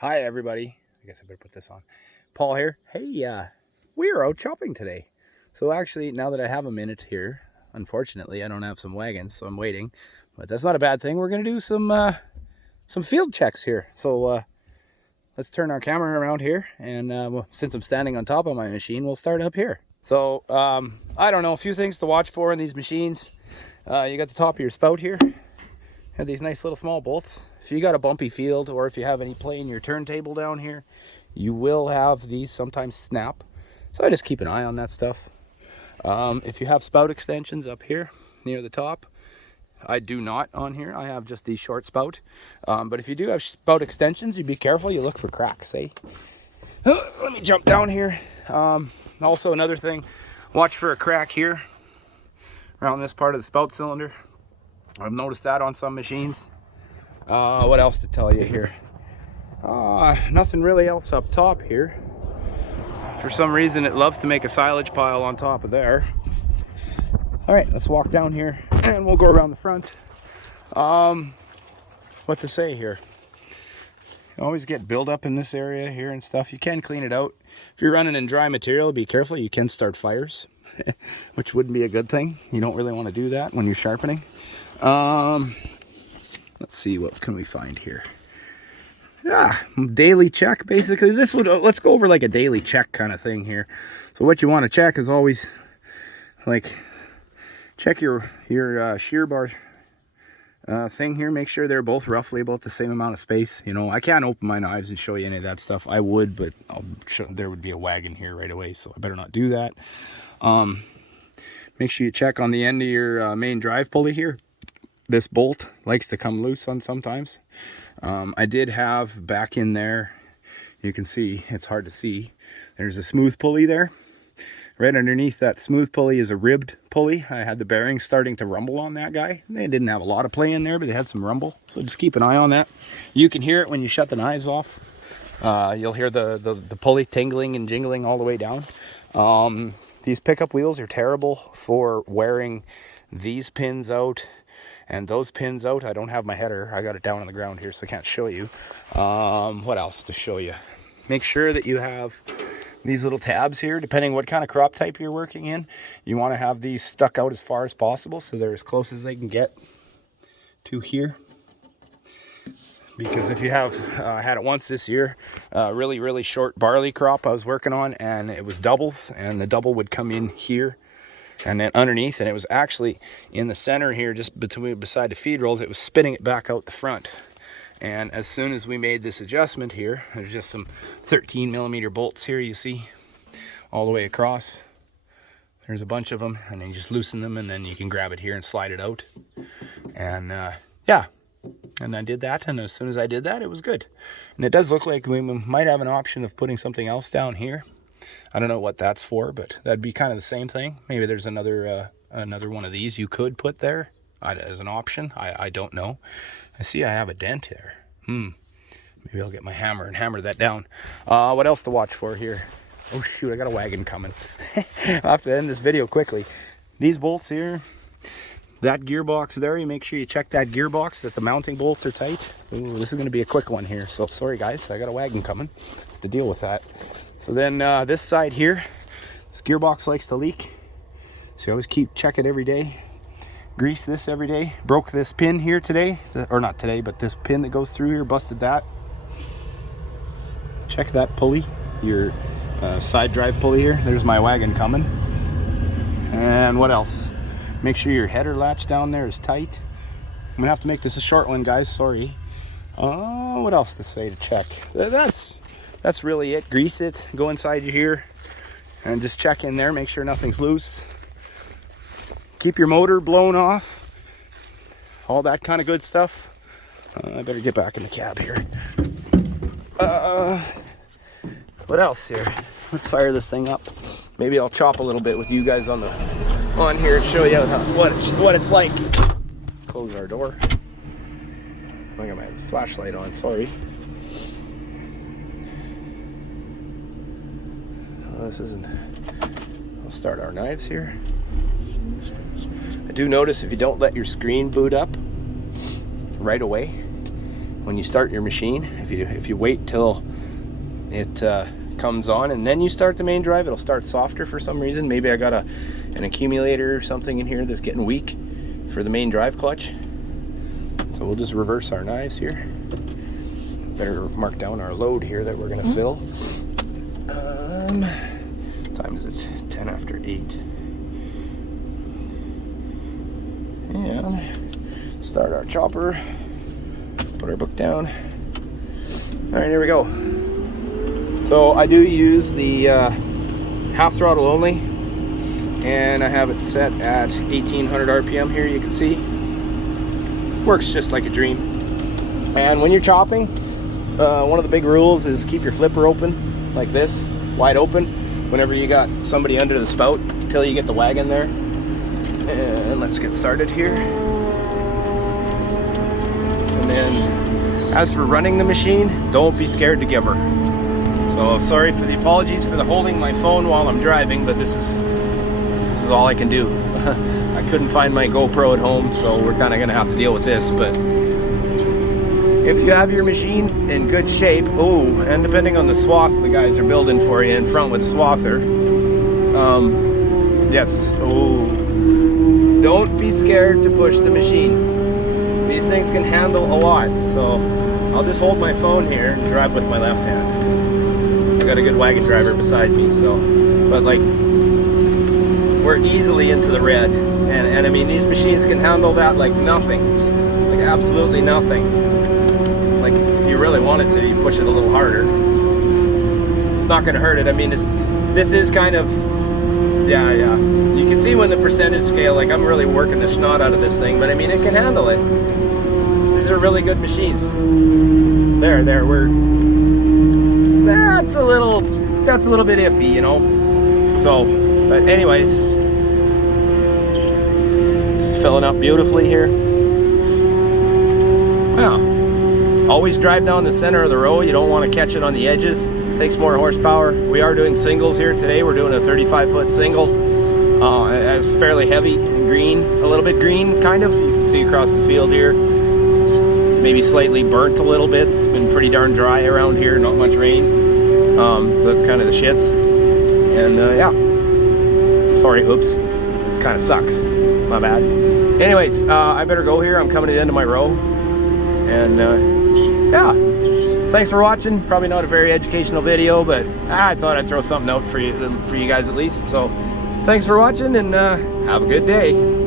Hi everybody. I guess I better put this on. Paul here. Hey, we are out chopping today. So actually, now that I have a minute here, unfortunately, I don't have some wagons, so I'm waiting. But that's not a bad thing. We're gonna do some field checks here. So let's turn our camera around here, and well, since I'm standing on top of my machine, we'll start up here. So I don't know, a few things to watch for in these machines. You got the top of your spout here. Have these nice little small bolts. If you got a bumpy field, or if you have any play in your turntable down here, you will have these sometimes snap. So I just keep an eye on that stuff. If you have spout extensions up here near the top, I do not on here. I have just the short spout. But if you do have spout extensions, you be careful. You look for cracks, eh? Let me jump down here. Also another thing, watch for a crack here around this part of the spout cylinder. I've noticed that on some machines. What else to tell you here? Nothing really else up top here. For some reason it loves to make a silage pile on top of there. Alright, let's walk down here and we'll go around the front. What to say here? You always get buildup in this area here and stuff. You can clean it out. If you're running in dry material, be careful. You can start fires, which wouldn't be a good thing. You don't really want to do that when you're sharpening. Let's see, what can we find here? Daily check, basically. This would let's go over like a daily check kind of thing here. So what you want to check is always like check your shear bar thing here. Make sure they're both roughly about the same amount of space. You know, I can't open my knives and show you any of that stuff. I would, but there would be a wagon here right away, so I better not do that. Make sure you check on the end of your main drive pulley here. This bolt likes to come loose on sometimes. I did have back in there, you can see, it's hard to see, there's a smooth pulley there. Right underneath that smooth pulley is a ribbed pulley. I had the bearings starting to rumble on that guy. They didn't have a lot of play in there, but they had some rumble. So just keep an eye on that. You can hear it when you shut the knives off. You'll hear the pulley tingling and jingling all the way down. These pickup wheels are terrible for wearing these pins out and those pins out. I don't have my header. I got it down on the ground here, so I can't show you. What else to show you? Make sure that you have these little tabs here, depending what kind of crop type you're working in. You want to have these stuck out as far as possible so they're as close as they can get to here. Because if you have, I had it once this year, really short barley crop I was working on, and it was doubles, and the double would come in here and then underneath, and it was actually in the center here, just beside the feed rolls. It was spinning it back out the front. And as soon as we made this adjustment here, there's just some 13mm bolts here, you see, all the way across. There's a bunch of them, and then you just loosen them, and then you can grab it here and slide it out. And yeah, and I did that, and as soon as I did that, it was good. And it does look like we might have an option of putting something else down here. I don't know what that's for, but that'd be kind of the same thing. Maybe there's another one of these you could put there as an option. I don't know. I see I have a dent there. Maybe I'll get my hammer and hammer that down. What else to watch for here? Oh shoot, I got a wagon coming. I'll have to end this video quickly. These bolts here, that gearbox there, you make sure you check that gearbox, that the mounting bolts are tight. Ooh, this is going to be a quick one here, so sorry guys, I got a wagon coming to deal with that. So then this side here, this gearbox likes to leak, so you always keep checking every day. Grease this every day. Broke this pin here today, or not today, but this pin that goes through here, busted that. Check that pulley, your side drive pulley here. There's my wagon coming. And what else? Make sure your header latch down there is tight. I'm gonna have to make this a short one, guys, sorry. What else to say to check? That's really it. Grease it, go inside you here, and just check in there, make sure nothing's loose. Keep your motor blown off, all that kind of good stuff. I better get back in the cab here. What else here? Let's fire this thing up. Maybe I'll chop a little bit with you guys on here and show you what it's like. Close our door. I got my flashlight on, sorry. This isn't. I'll start our knives here. I do notice if you don't let your screen boot up right away, when you start your machine. If you wait till it comes on and then you start the main drive, it'll start softer for some reason. Maybe I got an accumulator or something in here that's getting weak for the main drive clutch. So we'll just reverse our knives here. Better mark down our load here that we're going to fill. Time is it? 10 after 8. And start our chopper. Put our book down. All right, here we go. So I do use the half throttle only, and I have it set at 1800 RPM here, you can see. Works just like a dream. And when you're chopping, one of the big rules is keep your flipper open, like this, wide open, whenever you got somebody under the spout, until you get the wagon there. And let's get started here. And then, as for running the machine, don't be scared to give her. So sorry for the apologies for the holding my phone while I'm driving, but this is all I can do. I couldn't find my GoPro at home, so we're kind of going to have to deal with this. But if you have your machine in good shape, and depending on the swath the guys are building for you in front with a swather, yes, don't be scared to push the machine. These things can handle a lot, so I'll just hold my phone here and drive with my left hand. I got a good wagon driver beside me, so, but like, we're easily into the red, and I mean, these machines can handle that like nothing, like absolutely nothing. Like, if you really wanted to, you push it a little harder. It's not going to hurt it. I mean, this is kind of, yeah. You can see when the percentage scale, like, I'm really working the snot out of this thing, but I mean, it can handle it. These are really good machines. There, that's a little bit iffy, you know. So, but anyways, just filling up beautifully here. Yeah. Always drive down the center of the row. You don't want to catch it on the edges. It takes more horsepower. We are doing singles here today. We're doing a 35-foot single. It's fairly heavy and green, a little bit green, kind of. You can see across the field here. Maybe slightly burnt a little bit. It's been pretty darn dry around here, not much rain. So that's kind of the shits. And yeah. Sorry, oops. It kind of sucks. My bad. Anyways, I better go here. I'm coming to the end of my row. And yeah. Thanks for watching. Probably not a very educational video, but I thought I'd throw something out for you guys at least. So thanks for watching, and have a good day.